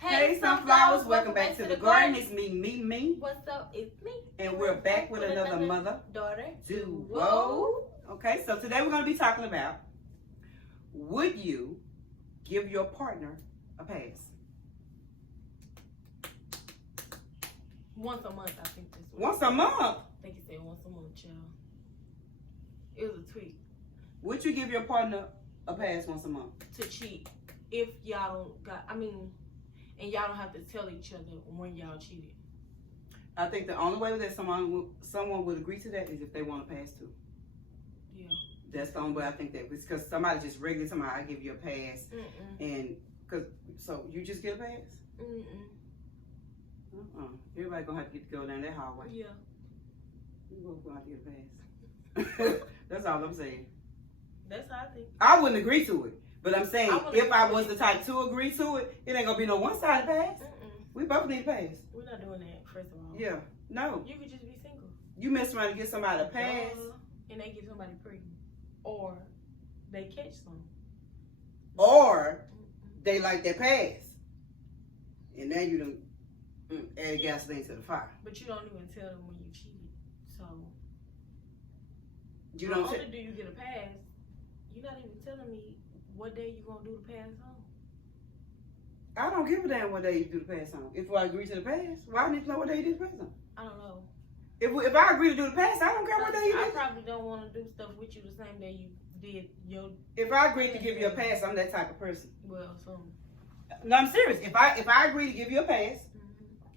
Hey Sunflowers, welcome back to the garden. It's me. What's up? It's me. And we're back with another mother-daughter duo. Okay, so today we're going to be talking about, would you give your partner a pass? Once a month, I think this was. Once a month? I think he said once a month, child. It was a tweet. Would you give your partner a pass once a month? To cheat. If y'all don't got, and y'all don't have to tell each other when y'all cheated. I think the only way that someone would agree to that is if they want to pass too. Yeah. That's the only way I think that. It's because somebody just regularly, I give you a pass. And, so you just get a pass? Everybody gonna have to get to go down that hallway. Yeah. You both gonna have to get a pass. That's all I'm saying. That's how I think. I wouldn't agree to it. But I'm saying, if I was the type to agree to it, it ain't gonna be no one-sided pass. We both need a pass. We're not doing that, first of all. Yeah, no. You could just be single. You mess around and get somebody a pass. And they get somebody pregnant. Or they catch some. Or they like their pass. And now you done add gasoline to the fire. But you don't even tell them when you cheated. So, you don't only do you get a pass, you're not even telling me what day you gonna do the pass on? I don't give a damn what day you do the pass on. If I agree to the pass, why I need to know what day you do the pass on? I don't know. If I agree to do the pass, I don't care what day you do. I probably don't want to do stuff with you the same day you did your. If I agree to give you a pass, I'm that type of person. Well, no, I'm serious. If I agree to give you a pass,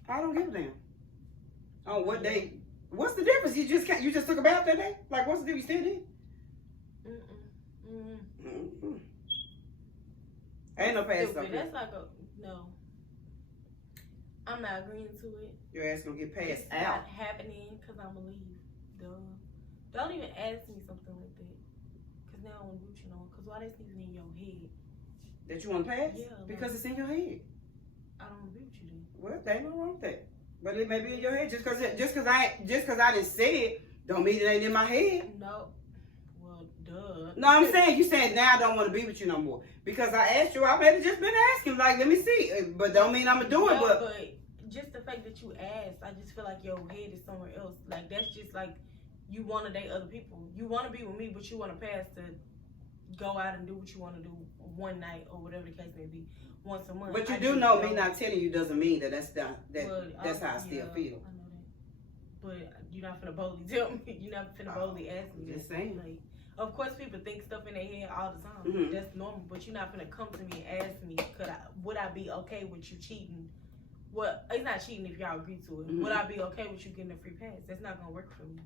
I don't give a damn. On what day? What's the difference? You just took a bath that day? Like, what's the difference? You still did? Ain't no pass up here. That's like no. I'm not agreeing to it. Your ass gonna get passed out. It's not happening because I'm gonna leave. Duh. Don't even ask me something like that. Because now I want to boot you know. Because why that's even in your head? That you want to pass? Yeah. Because it's in your head. I don't want to boot you then. Well, there ain't no wrong with that. But it may be in your head. Just cause I didn't say it, don't mean it ain't in my head. No. Well, duh. No, I'm saying you saying now I don't want to be with you no more. Because I asked you, I may have just been asking, like, let me see. But don't mean I'm gonna do it. But just the fact that you asked, I just feel like your head is somewhere else. Like, that's just like you want to date other people. You want to be with me, but you want to pass to go out and do what you want to do one night or whatever the case may be, once a month. But you do know me not telling you doesn't mean that that's how I still feel. I know that. But you're not finna boldly tell me. You're not finna boldly ask me. Just saying. Like, of course, people think stuff in their head all the time. That's normal. But you're not finna come to me and ask me, would I be okay with you cheating? Well, it's not cheating if y'all agree to it. Would I be okay with you getting a free pass? That's not gonna work for me.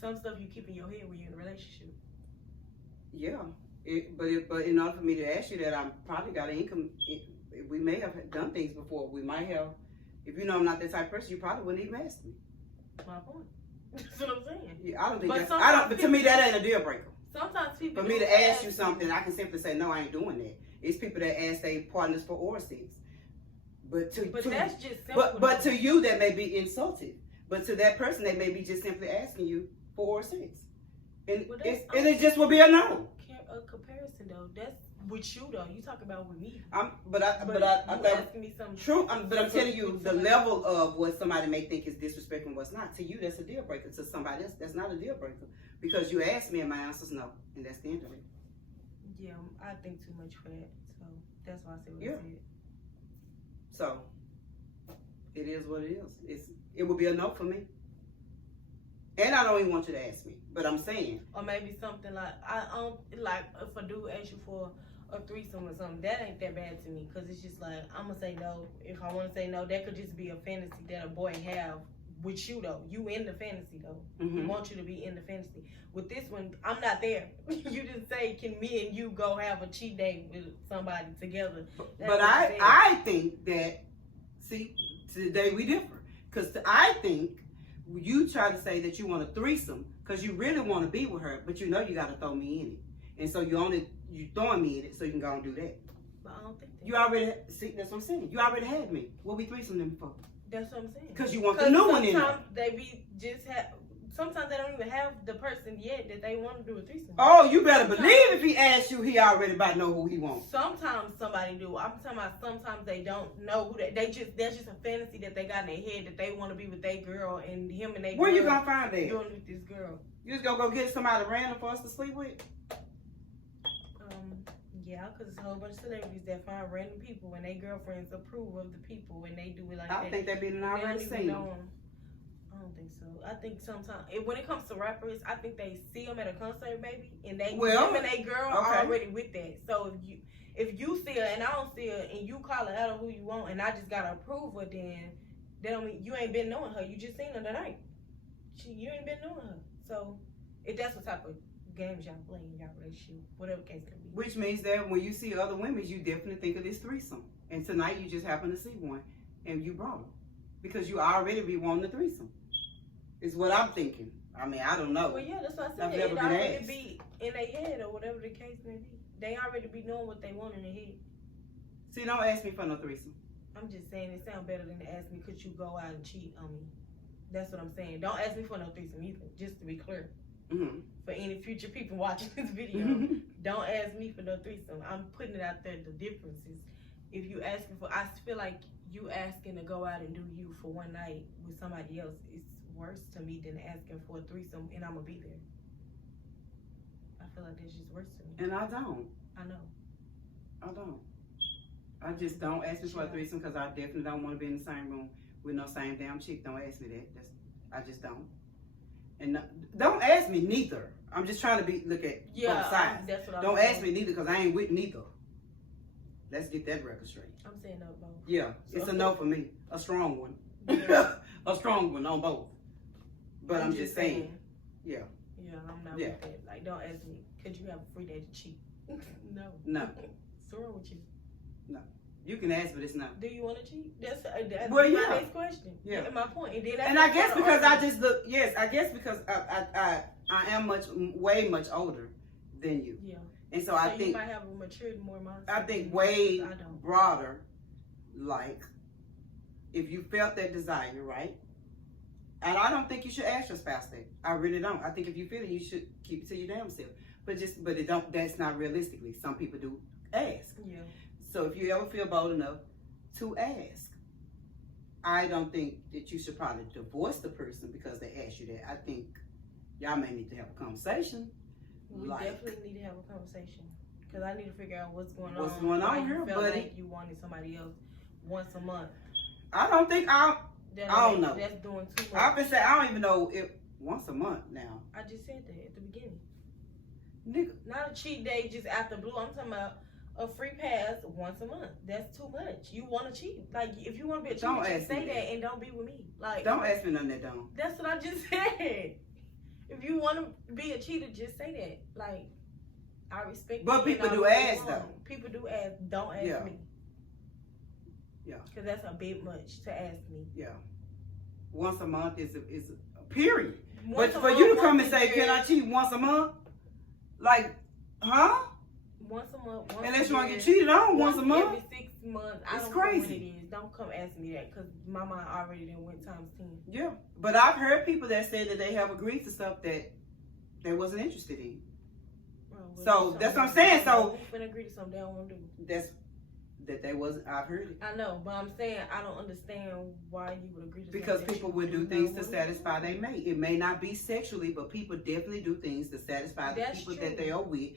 Some stuff you keep in your head when you're in a relationship. Yeah, but in order for me to ask you that, I probably got an income. We may have done things before. We might have. If you know I'm not that type of person, you probably wouldn't even ask me. My point. That's what I'm saying. Yeah, I don't think that's. But to me, that ain't a deal breaker. Sometimes people. For me to ask you something, I can simply say no. I ain't doing that. It's people that ask their partners for oral sex. But that's just simple. But to you, that may be insulting. But to that person, they may be just simply asking you for oral sex. And it just will be a no. A comparison though, that's with you though. You talk about with me. But I asking me something true. But I'm telling you the level of what somebody may think is disrespectful and what's not. To you, that's a deal breaker. To somebody else, that's not a deal breaker because you asked me and my answer's no, and that's the end of it. Yeah, I think too much for that, so that's why I said what I said. So it is what it is. It would be a no for me. And I don't even want you to ask me, but I'm saying. Or maybe something like, like if a dude asks you for a threesome or something, that ain't that bad to me. Because it's just like, I'm going to say no. If I want to say no, that could just be a fantasy that a boy have with you, though. You in the fantasy, though. He wants you to be in the fantasy. With this one, I'm not there. You just say, can me and you go have a cheat day with somebody together? But I think that, see, today we differ. Because I think you try to say that you want a threesome because you really want to be with her, but you know you got to throw me in it. And so you throwing me in it so you can go and do that. But I don't think that. You already, see, that's what I'm saying. You already had me. What we threesome them for? That's what I'm saying. Because you want the new one in there. Sometimes they be just sometimes they don't even have the person yet that they want to do a threesome. Oh, you better believe if he asks you, he already about know who he wants. Sometimes somebody do. I'm talking about sometimes they don't know who that's just a fantasy that they got in their head that they want to be with their girl and him and they. Where you gonna find that? Doing with this girl. You just gonna go get somebody random for us to sleep with? Yeah, because it's a whole bunch of celebrities that find random people and their girlfriends approve of the people when they do it like that. I think they been already seen them. I don't think so. I think sometimes when it comes to rappers, I think they see them at a concert, maybe, and they them and they girl are already with that. So if you see her and I don't see her and you call her out of who you want and I just gotta approve her, then that don't mean you ain't been knowing her. You just seen her tonight. You ain't been knowing her. So if that's what type of games y'all play in y'all relationship, whatever case may be. Which means that when you see other women, you definitely think of this threesome. And tonight you just happen to see one and you brought her because you already be wanting a threesome. Is what I'm thinking. I mean, I don't know. Well, yeah, that's what I said. I've never it been already asked. be in their head or whatever the case may be. They already be knowing what they want in their head. See, don't ask me for no threesome. I'm just saying it sounds better than to ask me, could you go out and cheat on me? That's what I'm saying. Don't ask me for no threesome either, just to be clear. Mm-hmm. For any future people watching this video, don't ask me for no threesome. I'm putting it out there, the differences. If you asking for, I feel like you asking to go out and do you for one night with somebody else is worse to me than asking for a threesome and I'm gonna be there. I feel like that's just worse to me. And I don't. I know. I don't. I just don't ask me for a threesome because I definitely don't want to be in the same room with no same damn chick. Don't ask me that. I just don't. And don't ask me neither. I'm just trying to look at both sides. That's what don't ask me neither because I ain't with neither. Let's get that record straight. I'm saying no both. Yeah, it's a no for me. A strong one. Yeah. A strong one on both. But I'm just saying. Yeah. Yeah, I'm not with that. Like, don't ask me, could you have a free day to cheat? No. No. What's wrong with you? No. You can ask, but it's not. Do you want to cheat? That's well, my next question. Yeah. My point. And I guess because I just look, yes, I guess because I am way much older than you. Yeah. And so I think you might have a matured more mindset. I think way broader, like, if you felt that desire, right? And I don't think you should ask your spouse that. I really don't. I think if you feel it, you should keep it to your damn self. But it don't. That's not realistically. Some people do ask. Yeah. So if you ever feel bold enough to ask, I don't think that you should probably divorce the person because they asked you that. I think y'all may need to have a conversation. We definitely need to have a conversation because I need to figure out what's going on. What's going on here, buddy? buddy? Like you wanted somebody else once a month. I don't think I don't know. That's doing too much. I've been saying I don't even know if once a month now. I just said that at the beginning. Nigga. Not a cheat day just after blue. I'm talking about a free pass once a month. That's too much. You want to cheat? Like if you want to be a cheater, just say that and don't be with me. Like don't ask me nothing that don't. That's what I just said. If you want to be a cheater, just say that. Like I respect. But people do ask though. People do ask. Don't ask me. Yeah. Because that's a bit much to ask me. Yeah. Once a month is a period. Once but for you to come and say, can I cheat once a month? Like, huh? Once a month. Unless you want to get cheated on once a month. Every 6 months. I don't crazy. know what it is. Don't come ask me that because my mind already done went times 10. Yeah. But I've heard people that say that they have agreed to stuff that they wasn't interested in. So that's what I'm saying. So who's gonna agree to something they don't want to do? That they wasn't. I've heard it. I know, but I'm saying I don't understand why you would agree to because something. People would do things to satisfy their mate. It may not be sexually, but people definitely do things to satisfy the people that they are with.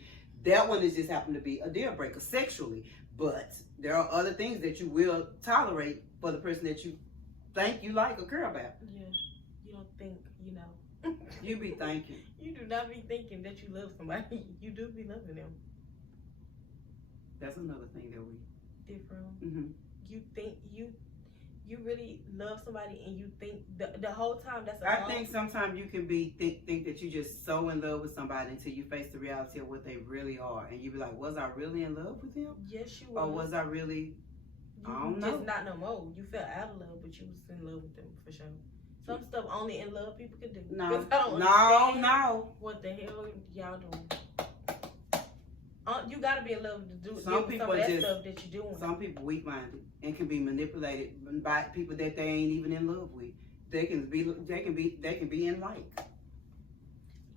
That one is just happen to be a deal breaker sexually, but there are other things that you will tolerate for the person that you think you like or care about. Yeah, you don't think, you know. You be thinking. You do not be thinking that you love somebody. You do be loving them. That's another thing that we different. Mm-hmm. You think you really love somebody, and you think the whole time that's. I think sometimes you can be think that you just so in love with somebody until you face the reality of what they really are, and you be like, was I really in love with him? Yes, you were. Or was I really? You I don't know. Just not no more. You felt out of love, but you was in love with them for sure. Some stuff only in love people can do. No, no. What the hell y'all doing? You gotta be in love to do some people of that stuff that you're doing. Some people weak-minded and can be manipulated by people that they ain't even in love with. They can be in like.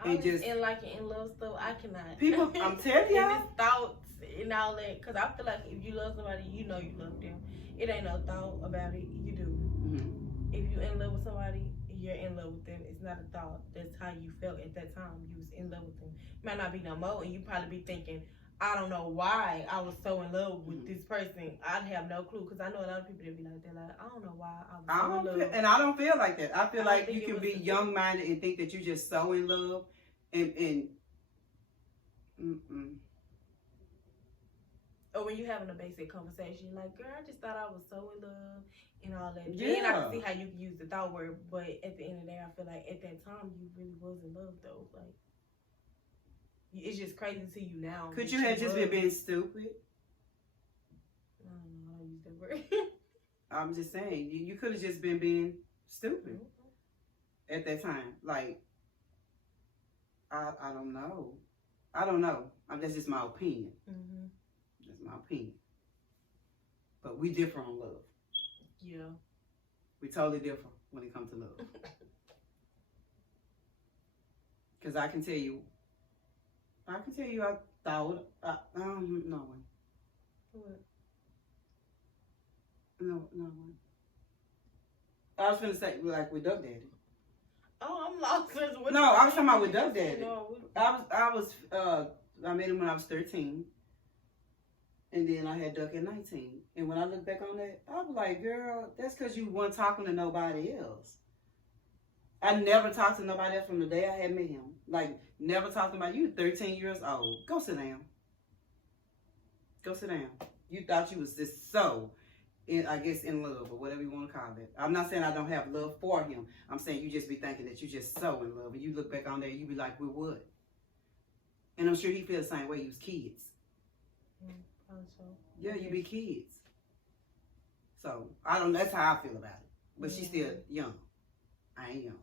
And like in love stuff, I cannot. People, I'm telling y'all. And it's thoughts and all that. Because I feel like if you love somebody, you know you love them. It ain't no thought about it. You do. Mm-hmm. If you're in love with somebody, you're in love with them. It's not a thought. That's how you felt at that time. You was in love with them. Might not be no more, and you probably be thinking, I don't know why I was so in love with this person. I'd have no clue, because I know a lot of people that be like that. Like, I don't know why I was so in love. And I don't feel like that. I feel like you can be young-minded and think that you're just so in love, and or when you having a basic conversation, you're like, girl, I just thought I was so in love and all that. Yeah. Then I can see how you can use the thought word, but at the end of the day, I feel like at that time you really was in love though. Like, it's just crazy to you now. Could you have just been being stupid? I don't know. I don't use that word. I'm just saying, you could have just been being stupid at that time. Like, I don't know. I don't know. That's just my opinion. Mm-hmm. That's my opinion. But we differ on love. Yeah. We totally different when it comes to love. Because I can tell you, I thought, no one. What? No one. I was going to say, like, with Duck Daddy. Oh, I'm lost. No, I was talking about with Duck Daddy. I met him when I was 13. And then I had Duck at 19. And when I look back on that, I was like, girl, that's because you weren't talking to nobody else. I never talked to nobody else from the day I had met him. Like, never talked about you. 13 years old. Go sit down. Go sit down. You thought you was just so, in love or whatever you want to call it. I'm not saying I don't have love for him. I'm saying you just be thinking that you just so in love. And you look back on there, you be like, we would. And I'm sure he feels the same way. You was kids. So. Yeah, you be kids. So, that's how I feel about it. But she's still young. I ain't young.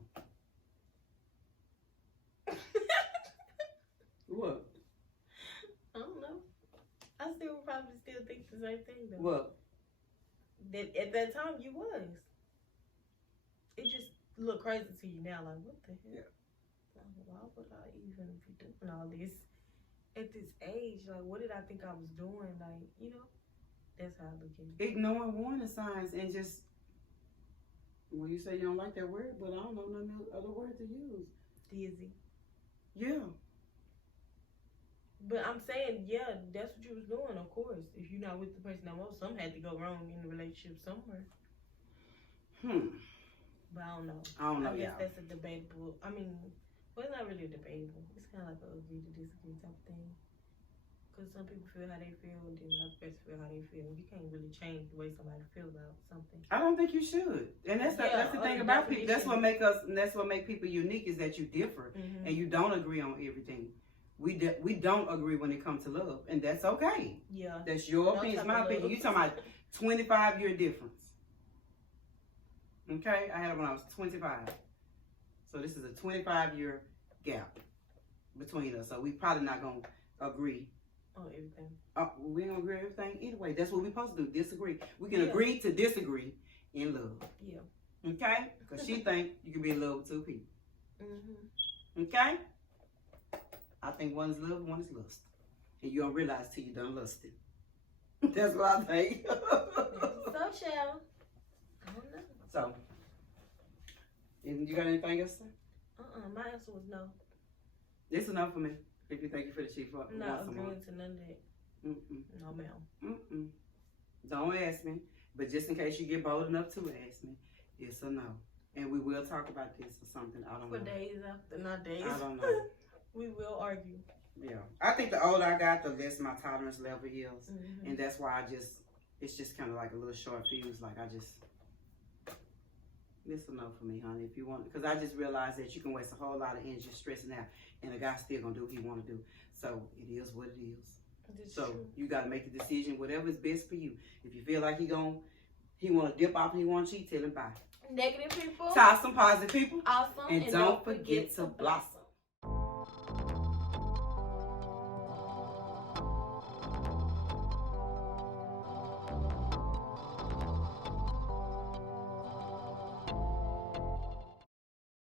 What? I don't know. I probably still think the same thing though. What? That at that time you was. It just look crazy to you now, like what the hell? Yeah. Why would I even be doing all this at this age? Like, what did I think I was doing? Like, you know, that's how I look at it. Ignoring warning signs and just, well, you say you don't like that word, but I don't know none other word to use. Dizzy. Yeah. But I'm saying, yeah, that's what you was doing, of course. If you're not with the person no more, something had to go wrong in the relationship somewhere. But I don't know. I guess that's a debatable. I mean, well, it's not really debatable. It's kind of like an agree to disagree type of thing. Because some people feel how they feel, and then other people feel how they feel. You can't really change the way somebody feels about something. I don't think you should. And that's the thing about people. That's what make people unique, is that you differ and you don't agree on everything. We don't agree when it comes to love, and that's okay. Yeah. That's your opinion. It's my opinion. You talking about 25-year difference. Okay? I had it when I was 25. So this is a 25-year gap between us. So we probably not going to agree. On everything. We ain't going to agree on everything either way. That's what we're supposed to do, disagree. We can agree to disagree in love. Yeah. Okay? Because she think you can be in love with two people. Okay? I think one is love, one is lust. And you don't realize till you done lusted. That's what I think. So, Shell. I don't know. So, you got anything else to say? My answer was no. It's enough for me. If you thank you for the chief. I'm not agreeing to none of that. No, ma'am. Don't ask me. But just in case you get bold enough to ask me, yes or no. And we will talk about this or something. I don't know. For days after, not days. I don't know. We will argue. Yeah. I think the older I got, the less my tolerance level is. And that's why it's just kind of like a little short fuse. Like this is enough for me, honey, if you want. Because I just realized that you can waste a whole lot of energy stressing out, and the guy's still going to do what he want to do. So it is what it is. That's so true. You got to make the decision, whatever is best for you. If you feel like he want to dip off and he want to cheat, tell him bye. Negative people. Toss some positive people. Awesome. And don't forget to blossom.